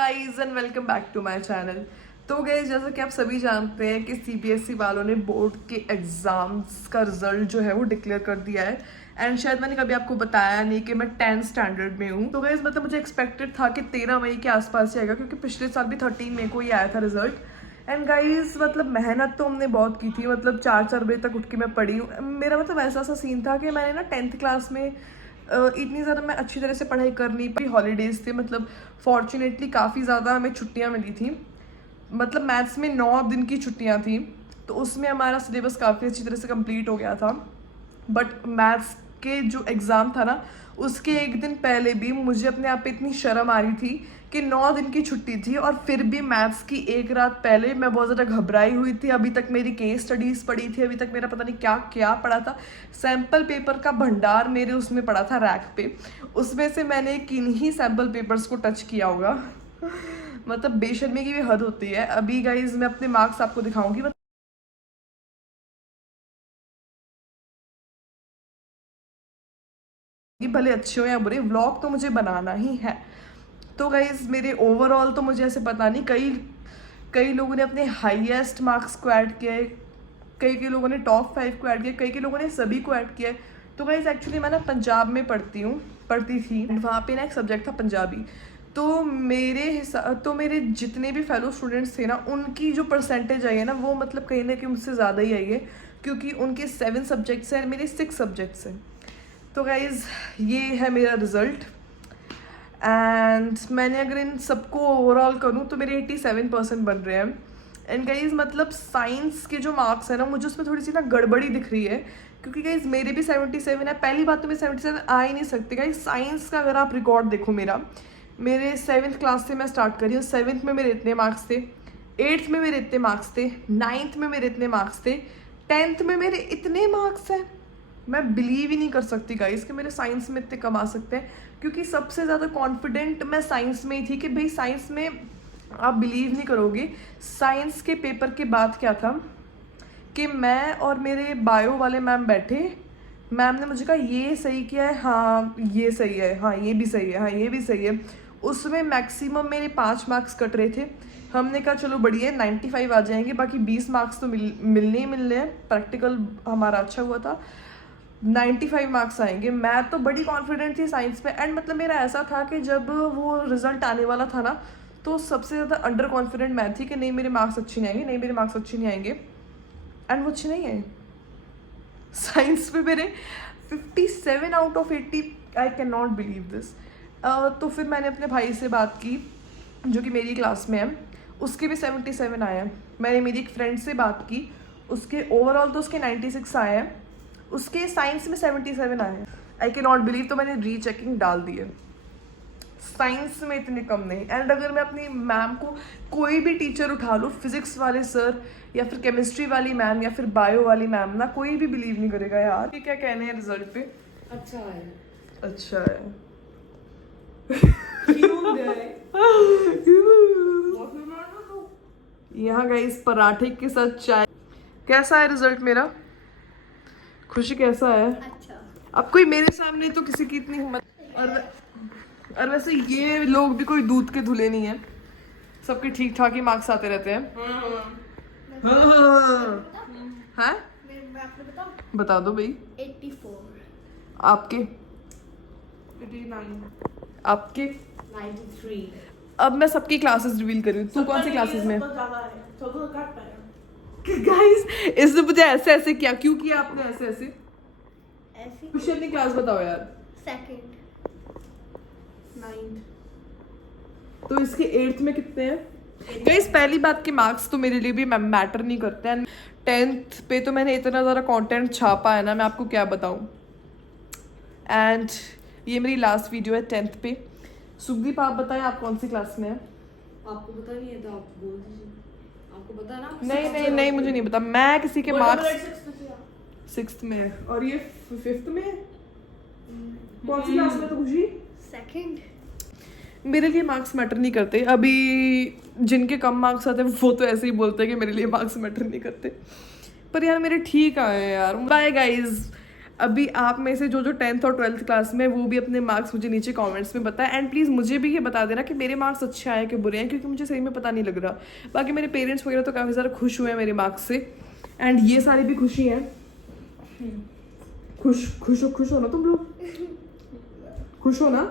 Guys and welcome back to my channel. तो guys जैसा कि आप सभी जानते हैं कि सीबीएसई वालों ने बोर्ड के एग्जाम्स का रिजल्ट जो है वो डिक्लेयर कर दिया है। एंड शायद मैंने कभी आपको बताया नहीं कि मैं 10th स्टैंडर्ड में हूँ। तो गाइज मतलब मुझे एक्सपेक्टेड था कि 13 मई के आसपास ही आएगा, क्योंकि पिछले साल भी 13 मई को ही आया था रिजल्ट। एंड गाइज मतलब मेहनत तो हमने बहुत की थी, मतलब 4 बजे तक उठ के मैं पढ़ी हूँ। मेरा मतलब ऐसा सा सीन था कि मैंने ना 10th क्लास में इतनी ज़्यादा मैं अच्छी तरह से पढ़ाई कर नहीं पाई। हॉलीडेज़ थे, मतलब फॉर्चुनेटली काफ़ी ज़्यादा हमें छुट्टियां मिली थी। मतलब मैथ्स में 9 दिन की छुट्टियां थी, तो उसमें हमारा सिलेबस काफ़ी अच्छी तरह से कंप्लीट हो गया था। बट मैथ्स के जो एग्ज़ाम था ना, उसके एक दिन पहले भी मुझे अपने आप पे इतनी शर्म आ रही थी कि 9 दिन की छुट्टी थी और फिर भी मैथ्स की एक रात पहले मैं बहुत ज़्यादा घबराई हुई थी। अभी तक मेरी केस स्टडीज़ पड़ी थी, अभी तक मेरा पता नहीं क्या क्या पड़ा था। सैम्पल पेपर का भंडार मेरे उसमें पड़ा था रैक पे, उसमें से मैंने किन्हीं सैम्पल पेपर्स को टच किया होगा। मतलब बेशर्मी की भी हद होती है। अभी गाइज मैं अपने मार्क्स आपको दिखाऊंगी। भले अच्छे हो या बुरे, व्लॉग तो मुझे बनाना ही है। तो गाइज मेरे ओवरऑल तो मुझे ऐसे पता नहीं, कई कई लोगों ने अपने हाईएस्ट मार्क्स को ऐड किया है, कई कई लोगों ने टॉप 5 को ऐड किया, कई कई लोगों ने सभी को ऐड किया है। तो गाइज एक्चुअली मैं ना पंजाब में पढ़ती थी। वहाँ पे ना एक सब्जेक्ट था पंजाबी। तो मेरे जितने भी फेलो स्टूडेंट्स थे ना, उनकी जो परसेंटेज आई है ना, वो मतलब कहीं ना कहीं मुझसे ज़्यादा ही आई है, क्योंकि उनके 7 सब्जेक्ट्स हैं, मेरे 6 सब्जेक्ट्स हैं। तो गाइज़ ये है मेरा रिज़ल्ट। एंड मैंने अगर इन सबको ओवरऑल करूँ तो मेरे 87% बन रहे हैं। एंड गाइज़ मतलब साइंस के जो मार्क्स है ना, मुझे उसमें थोड़ी सी ना गड़बड़ी दिख रही है, क्योंकि गाइज़ मेरे भी 77 है। पहली बात तो मैं 77 आ ही नहीं सकती गाइज़। साइंस का अगर आप रिकॉर्ड देखो मेरे 7th क्लास से मैं स्टार्ट करी हूँ। 7th में मेरे इतने मार्क्स थे, 8th में मेरे इतने मार्क्स थे, 9th में मेरे इतने मार्क्स थे, 10th में मेरे इतने मार्क्स हैं। मैं बिलीव ही नहीं कर सकती गाइस कि मेरे साइंस में इतने कम आ सकते हैं, क्योंकि सबसे ज़्यादा कॉन्फिडेंट मैं साइंस में ही थी कि भाई साइंस में आप बिलीव नहीं करोगे। साइंस के पेपर के बाद क्या था कि मैं और मेरे बायो वाले मैम बैठे, मैम ने मुझे कहा ये सही किया है, हाँ ये सही है, हाँ ये भी सही है, हाँ ये भी सही है। उसमें मैक्सिमम मेरे 5 मार्क्स कट रहे थे। हमने कहा चलो बढ़िया है, 95 आ जाएंगे, बाकी 20 मार्क्स तो मिलने ही मिलने हैं। प्रैक्टिकल हमारा अच्छा हुआ था, 95 मार्क्स आएंगे। मैं तो बड़ी कॉन्फिडेंट थी साइंस में। एंड मतलब मेरा ऐसा था कि जब वो रिजल्ट आने वाला था ना, तो सबसे ज़्यादा अंडर कॉन्फिडेंट मैं थी कि नहीं मेरे मार्क्स अच्छे नहीं आएंगे, नहीं मेरे मार्क्स अच्छे नहीं आएंगे। एंड वो अच्छे नहीं आए। साइंस में मेरे 57 out of 80। I can not believe this. तो फिर मैंने अपने भाई से बात की जो कि मेरी क्लास में है, उसके भी 77 आए हैं। मैंने मेरी एक फ्रेंड से बात की, उसके ओवरऑल तो उसके 96 आए हैं, उसके साइंस में 77 आए हैं। I can not believe. तो मैंने रीचेकिंग डाल दी है, साइंस में इतने कम नहीं। एंड अगर मैं अपनी मैम को, कोई भी टीचर उठा लूँ, फिजिक्स वाले सर या फिर केमिस्ट्री वाली मैम या फिर बायो वाली मैम ना, कोई भी बिलीव नहीं करेगा यार। ये क्या कहने हैं रिजल्ट पे? अच्छा है। अच्छा है। क्यों गए? यहाँ गाइस पराठे के साथ चाय। कैसा है रिजल्ट मेरा? खुशी कैसा है? अच्छा। अब कोई मेरे सामने तो किसी की इतनी हिम्मत। और वैसे ये लोग भी कोई दूध के धुले नहीं है, सबके ठीक ठाक ही मार्क्स आते रहते हैं। हाँ? बता दो भाई। 84। आपके? 89। आपके? 93। अब मैं सबकी क्लासेस रिवील कर रही हूँ। तू कौन सी क्लासेस में? तो कट पाया। गाइस इसने मुझे ऐसे ऐसे किया, क्यों किया आपने ऐसे ऐसे? ऐसी खुशी अपनी क्लास बताओ यार। Second 9th। तो इसके 8th में कितने हैं? गाइस पहली बात के मार्क्स तो मेरे लिए भी मैटर नहीं करते हैं। 10th पे तो मैंने इतना ज़्यादा कंटेंट छापा है ना, मैं आपको क्या बताऊं। एंड ये मेरी लास्ट वीडियो है 10th पे। सुखदीप आप बताएं, आप कौन सी क्लास में हैं? आपको पता नहीं है तो आप बोल दीजिए। आपको पता है ना? नहीं नहीं नहीं, मुझे नहीं पता। मैं किसी के मार्क्स 6th में है और ये 5th में है। कौन सी क्लास में तो खुशी? सेकंड। मेरे लिए मार्क्स मैटर नहीं करते। अभी जिनके कम मार्क्स आते हैं वो तो ऐसे ही बोलते हैं कि मेरे लिए मार्क्स मैटर नहीं करते, पर यार मेरे ठीक आए यार। Bye guys. अभी आप में से जो जो 10th और 12th क्लास में, वो भी अपने मार्क्स मुझे नीचे कमेंट्स में बताएं। एंड प्लीज़ मुझे भी ये बता देना कि मेरे मार्क्स अच्छे आए कि बुरे हैं, क्योंकि मुझे सही में पता नहीं लग रहा। बाकी मेरे पेरेंट्स वगैरह तो काफ़ी ज़्यादा खुश हुए हैं मेरे मार्क्स से, एंड ये सारी भी खुशी हैं। खुश हो ना तुम लोग? खुश हो ना?